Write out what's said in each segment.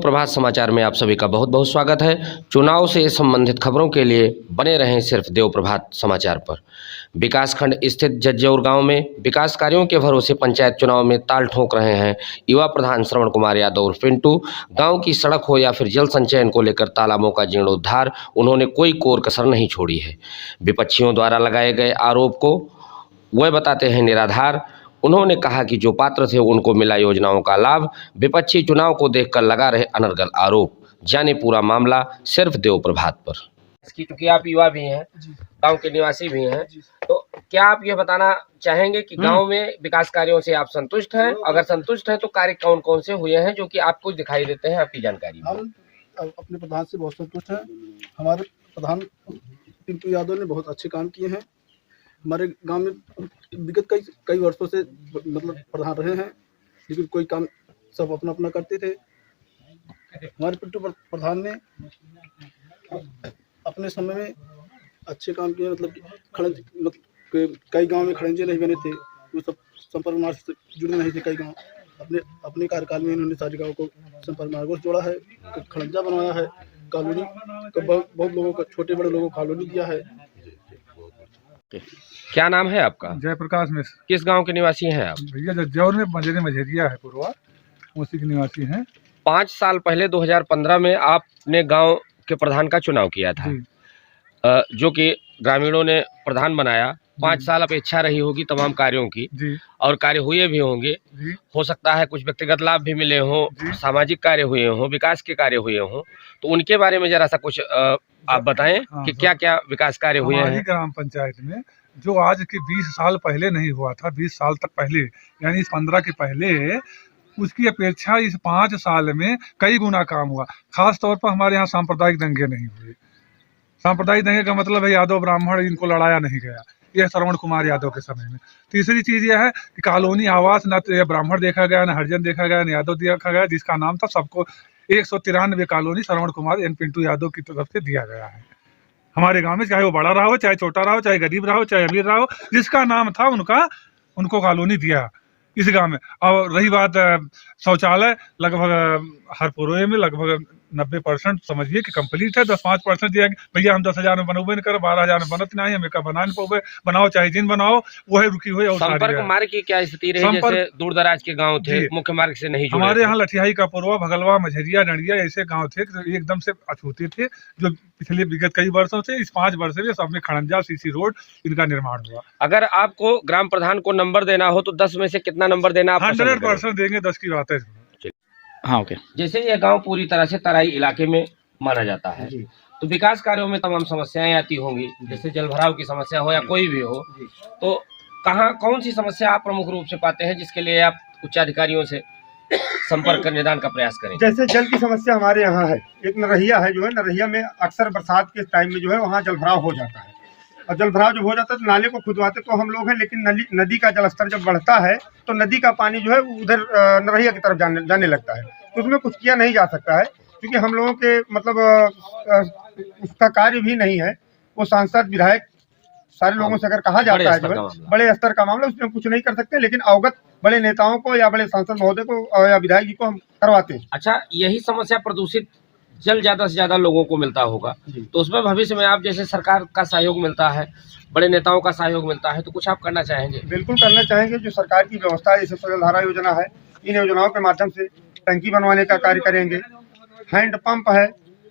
प्रभात समाचार में आप सभी का बहुत बहुत स्वागत है। चुनाव से संबंधित खबरों के लिए बने रहें सिर्फ देव प्रभात समाचार पर। विकासखंड स्थित जज्जौर गांव में विकास कार्यों के भरोसे पंचायत चुनाव में ताल ठोक रहे हैं युवा प्रधान श्रवण कुमार यादव और पिंटू। गांव की सड़क हो या फिर जल संचयन को लेकर तालाबों का जीर्णोद्धार उन्होंने कोई कोर कसर नहीं छोड़ी है। विपक्षियों द्वारा लगाए गए आरोप को वह बताते हैं निराधार। उन्होंने कहा कि जो पात्र थे उनको मिला योजनाओं का लाभ। विपक्षी चुनाव को देखकर लगा रहे अनर्गल आरोप। जाने पूरा मामला सिर्फ देव प्रभात पर। इसकी चूंकि आप युवा भी हैं, गांव के निवासी भी हैं, तो क्या आप ये बताना चाहेंगे कि गांव में विकास कार्यों से आप संतुष्ट हैं? अगर संतुष्ट हैं तो कार्य कौन कौन से हुए हैं जो कि आपको दिखाई देते हैं? आपकी जानकारी। हम अपने प्रधान से बहुत संतुष्ट हैं। हमारे प्रधान पिंटू यादव ने बहुत अच्छे काम किए हैं। हमारे गांव में विगत कई वर्षों से मतलब प्रधान रहे हैं, लेकिन कोई काम सब अपना अपना करते थे। हमारे पिंटू प्रधान ने अपने समय में अच्छे काम किए। मतलब कई गांव में खड़ंजे नहीं बने थे, वो सब संपर्क मार्ग से जुड़े नहीं थे। कई गांव अपने कार्यकाल में इन्होंने सारे गाँव को संपर्क मार्गों से जोड़ा है, खड़ंजा बनवाया है, कॉलोनी बहुत लोगों को, छोटे बड़े लोगों को कॉलोनी दिया है। क्या नाम है आपका? जयप्रकाश मिश्र। किस गांव के निवासी हैं आप? भैया जज्जौर में मझेरिया है पूर्वा, उसी के निवासी हैं। 5 साल पहले 2015 में आपने गांव के प्रधान का चुनाव किया था, जो कि ग्रामीणों ने प्रधान बनाया। 5 साल अपेक्षा रही होगी तमाम कार्यों की जी। और कार्य हुए भी होंगे जी। हो सकता है कुछ व्यक्तिगत लाभ भी मिले हों, सामाजिक कार्य हुए हों, विकास के कार्य हुए हों, तो उनके बारे में जरा सा कुछ आप बताएं कि क्या क्या विकास कार्य हुए हैं ग्राम पंचायत में, जो आज के 20 साल पहले नहीं हुआ था। 20 साल तक पहले, यानी इस 15 के पहले, उसकी अपेक्षा इस 5 साल में कई गुना काम हुआ। खास तौर पर हमारे यहाँ सांप्रदायिक दंगे नहीं हुए। सांप्रदायिक दंगे का मतलब है यादव ब्राह्मण इनको लड़ाया नहीं गया, यह श्रवण कुमार यादव के समय में। तीसरी चीज यह है कि कॉलोनी आवास न तो ब्राह्मण देखा गया, न हरिजन देखा गया, न यादव देखा गया। जिसका नाम था सबको 193 कॉलोनी श्रवण कुमार एन पिंटू यादव की तरफ से दिया गया है हमारे गांव में। चाहे वो बड़ा रहा हो, चाहे छोटा रहा हो, चाहे गरीब रहा हो, चाहे अमीर रहा हो, जिसका नाम था उनको कॉलोनी दिया इस गांव में। और रही बात शौचालय, लगभग हर पुरोए में लगभग 90% समझिए कि कंप्लीट है। 10-5% दिया भैया हम 10,000 में बनोबे नहीं कर, 12,000 में बनत नहीं, हमें का बना नहीं पाओगे। बनाओ चाहे जिन बनाओ, वो है रुकी हुई। और संपर्क मार्ग की क्या स्थिति रही? जैसे दूर दराज के गांव थे, मुख्य मार्ग से नहीं जुड़े। हमारे यहाँ लठियाई का पुरवा, भगलवा, मझेरिया, डंडिया ऐसे गांव थे एकदम से अछूते थे, जो पिछले विगत कई वर्षों से, इस 5 वर्ष से सब में खड़ंजा, सीसी रोड, इनका निर्माण हुआ। अगर आपको ग्राम प्रधान को नंबर देना हो तो 10 में से कितना नंबर देना? 100% देंगे, 10 की बात है। हाँ, ओके। जैसे ये गांव पूरी तरह से तराई इलाके में माना जाता है, तो विकास कार्यों में तमाम समस्याएं आती होंगी, जैसे जल भराव की समस्या हो या कोई भी हो, तो कौन सी समस्या आप प्रमुख रूप से पाते हैं जिसके लिए आप उच्चाधिकारियों से संपर्क कर निदान का प्रयास करें? जैसे जल की समस्या हमारे यहाँ है। एक नरहिया है, जो है नरहिया में अक्सर बरसात के टाइम में जो है वहाँ जल भराव हो जाता है, और जल भराव जब हो जाता है तो नाले को खुदवाते तो हम लोग हैं, लेकिन नदी का जलस्तर जब बढ़ता है तो नदी का पानी जो है उधर नरहिया की तरफ जाने लगता है। तो उसमें कुछ किया नहीं जा सकता है, क्योंकि हम लोगों के मतलब उसका कार्य भी नहीं है। वो सांसद विधायक सारे लोगों से अगर कहा जाता है, जो है बड़े स्तर का मामला, उसमें कुछ नहीं कर सकते, लेकिन अवगत बड़े नेताओं को या बड़े सांसद महोदय को या विधायक जी को हम करवाते हैं। अच्छा, यही समस्या प्रदूषित जल ज्यादा से ज्यादा लोगों को मिलता होगा, तो उसमें भविष्य में आप जैसे सरकार का सहयोग मिलता है, बड़े नेताओं का सहयोग मिलता है, तो कुछ आप करना चाहेंगे? बिल्कुल करना चाहेंगे। जो सरकार की व्यवस्था है, जैसे जलधारा योजना है, इन योजनाओं के माध्यम से टंकी बनवाने का कार्य करेंगे। हैंड पंप है,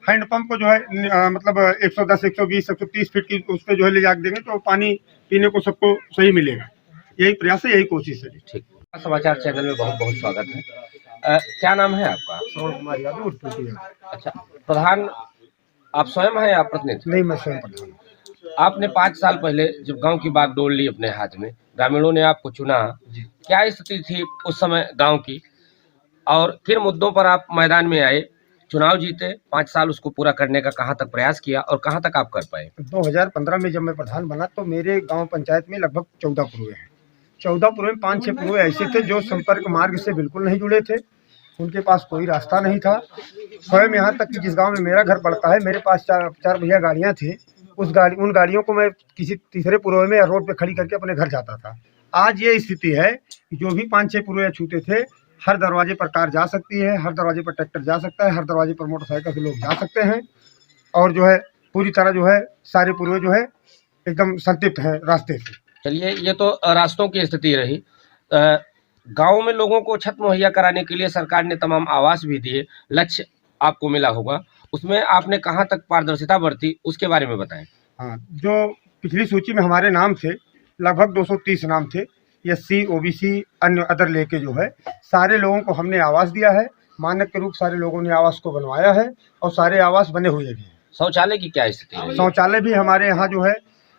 हैंड पंप को जो है मतलब 110, 120, 130 फीट की उस पर जो है ले जाकर देंगे, तो पानी पीने को सबको सही मिलेगा। यही प्रयास है, यही कोशिश है। ठीक, समाचार चैनल में बहुत बहुत स्वागत है। क्या नाम है आपका? श्रवण कुमार यादव। अच्छा, प्रधान आप स्वयं हैं या प्रतिनिधि? नहीं, मैं स्वयं प्रधान। आपने 5 साल पहले जब गांव की बात डोल ली अपने हाथ में, ग्रामीणों ने आपको चुना, क्या स्थिति थी उस समय गांव की, और फिर मुद्दों पर आप मैदान में आए, चुनाव जीते, 5 साल उसको पूरा करने का कहाँ तक प्रयास किया और कहाँ तक आप कर पाए? 2015 में जब मैं प्रधान बना तो मेरे गांव पंचायत में लगभग 14 पुरुए हैं। 14 पुरुए में 5-6 पुरुए ऐसे थे जो संपर्क मार्ग से बिल्कुल नहीं जुड़े थे, उनके पास कोई रास्ता नहीं था। स्वयं यहाँ तक कि जिस गांव में मेरा घर पड़ता है, मेरे पास 4 भैया गाड़ियाँ थी। उन गाड़ियों को मैं किसी तीसरे पुरोए में या रोड पे खड़ी करके अपने घर जाता था। आज ये स्थिति है कि जो भी 5-6 पुरोए छूते थे, हर दरवाजे पर कार जा सकती है, हर दरवाजे पर ट्रैक्टर जा सकता है, हर दरवाजे पर मोटरसाइकिल से लोग जा सकते हैं। और जो है पूरी तरह जो है सारे पूर्व जो है एकदम संतृप्त है रास्ते से। चलिए, ये तो रास्तों की स्थिति रही। गांव में लोगों को छत मुहैया कराने के लिए सरकार ने तमाम आवास भी दिए, लक्ष्य आपको मिला होगा, उसमें आपने कहाँ तक पारदर्शिता बरती, उसके बारे में बताएं। हाँ, जो पिछली सूची में हमारे नाम थे लगभग 230 नाम थे, एससी ओबीसी अन्य अदर लेके जो है सारे लोगों को हमने आवास दिया है। मानक के रूप सारे लोगों ने आवास को बनवाया है और सारे आवास बने हुए भी हैं। शौचालय की क्या स्थिति है? शौचालय भी हमारे यहाँ जो है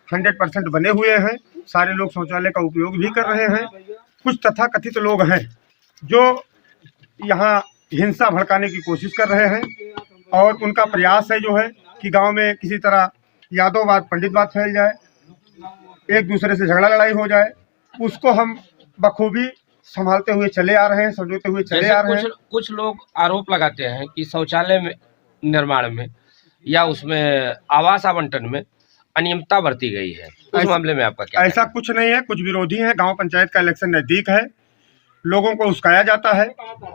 100% बने हुए हैं। सारे लोग शौचालय का उपयोग भी कर रहे हैं। कुछ तथाकथित लोग हैं जो यहाँ हिंसा भड़काने की कोशिश कर रहे हैं और उनका प्रयास है जो है कि गांव में किसी तरह यादववाद पंडितवाद फैल जाए, एक दूसरे से झगड़ा लड़ाई हो जाए। उसको हम बखूबी संभालते हुए चले आ रहे हैं, समझते हुए चले आ रहे हैं। कुछ लोग आरोप लगाते हैं कि शौचालय में निर्माण में या उसमें आवास आवंटन में अनियमितता बरती गई है। उस मामले में आपका क्या ऐसा कुछ नहीं है। कुछ विरोधी हैं। गांव पंचायत का इलेक्शन नजदीक है, लोगों को उस्काया जाता है,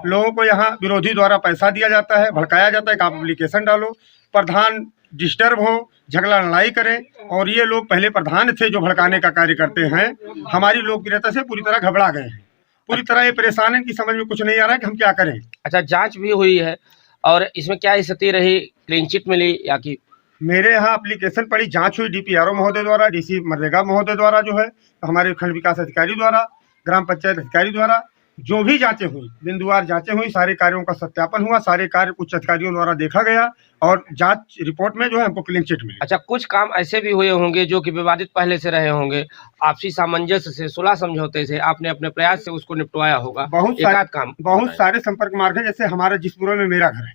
लोगों को यहाँ विरोधी द्वारा पैसा दिया जाता है, भड़काया जाता है कि आप एप्लीकेशन डालो, प्रधान डिस्टर्ब हो, झगड़ा लड़ाई करें। और ये लोग पहले प्रधान थे जो भड़काने का कार्य करते हैं, हमारी लोकप्रियता से पूरी तरह घबरा गए हैं, पूरी तरह ये परेशान है कि समझ में कुछ नहीं आ रहा है कि हम क्या करें। अच्छा, जांच भी हुई है और इसमें क्या स्थिति रही, क्लीन चिट मिली या कि? मेरे यहाँ एप्लीकेशन पड़ी, जांच हुई डीपीआरओ महोदय द्वारा, डीसी मनरेगा महोदय द्वारा, जो है हमारे खंड विकास अधिकारी द्वारा, ग्राम पंचायत अधिकारी द्वारा जो भी जांचें हुई, बिंदुवार जांचें हुई, सारे कार्यों का सत्यापन हुआ, सारे कार्य उच्च अधिकारियों द्वारा देखा गया और जांच रिपोर्ट में जो है हमको क्लीन चिट मिली। अच्छा, कुछ काम ऐसे भी हुए होंगे जो कि विवादित पहले से रहे होंगे, आपसी सामंजस्य से, सुलह समझौते से आपने अपने प्रयास से उसको निपटवाया होगा। बहुत सारे संपर्क मार्ग है। जैसे हमारा जिस पूर्व में मेरा घर है,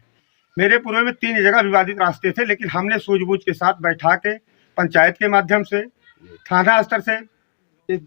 मेरे पूर्व में 3 जगह विवादित रास्ते थे, लेकिन हमने सूझबूझ के साथ बैठा के पंचायत के माध्यम से, थाना स्तर से,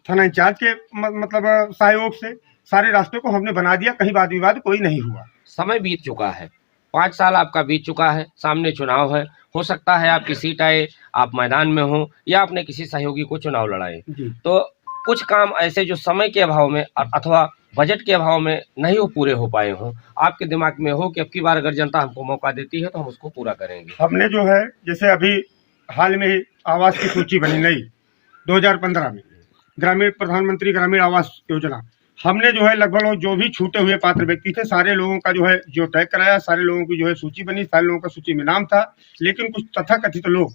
थाना इंचार्ज के मतलब सहयोग से सारे रास्तों को हमने बना दिया। कहीं वाद विवाद कोई नहीं हुआ। समय बीत चुका है, 5 साल आपका बीत चुका है, सामने चुनाव है, हो सकता है आपकी सीट आए, आप मैदान में हो या आपने किसी सहयोगी को चुनाव लड़ाए, तो कुछ काम ऐसे जो समय के अभाव में अथवा बजट के अभाव में नहीं हो पूरे हो पाए हों, आपके दिमाग में हो कि अब की बार अगर जनता हमको मौका देती है तो हम उसको पूरा करेंगे। हमने जो है जैसे अभी हाल में ही आवास की सूची बनी नई 2015 में, ग्रामीण प्रधानमंत्री ग्रामीण आवास योजना, हमने जो है लगभग जो भी छूटे हुए पात्र व्यक्ति थे सारे लोगों का जो है जियो टैग कराया, सारे लोगों की जो है सूची बनी, सारे लोगों का सूची में नाम था। लेकिन कुछ तथाकथित लोग,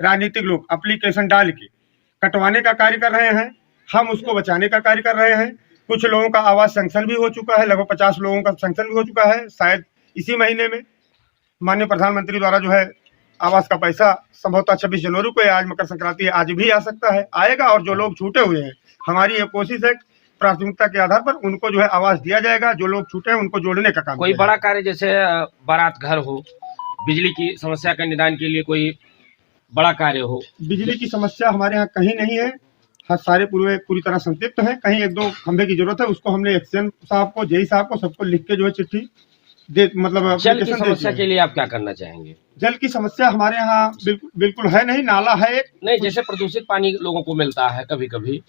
राजनीतिक लोग एप्लीकेशन डाल के कटवाने का कार्य कर रहे हैं, हम उसको बचाने का कार्य कर रहे हैं। कुछ लोगों का आवास सैंक्शन भी हो चुका है, लगभग 50 लोगों का सैंक्शन भी हो चुका है। शायद इसी महीने में माननीय प्रधानमंत्री द्वारा जो है आवास का पैसा संभवतः 26 जनवरी को, आज मकर संक्रांति है, आज भी आ सकता है, आएगा। और जो लोग छूटे हुए हैं, हमारी ये कोशिश है प्राथमिकता के आधार पर उनको जो है आवास दिया जाएगा। जो लोग छूटे हैं उनको जोड़ने का काम। कोई बड़ा कार्य जैसे बारात घर हो, बिजली की समस्या का निदान के लिए कोई बड़ा कार्य हो? बिजली की समस्या हमारे यहाँ कहीं नहीं है। हर सारे पूरी तरह संतृप्त हैं। कहीं 1-2 खंभे की जरूरत है, उसको हमने एक्सएम साहब को, जेई साहब को, सबको लिख के जो है चिट्ठी दे, मतलब जल की समस्या के लिए आप क्या करना चाहेंगे? जल की समस्या हमारे यहाँ बिल्कुल है नहीं। नाला है एक, नहीं, जैसे प्रदूषित पानी लोगों को मिलता है कभी कभी।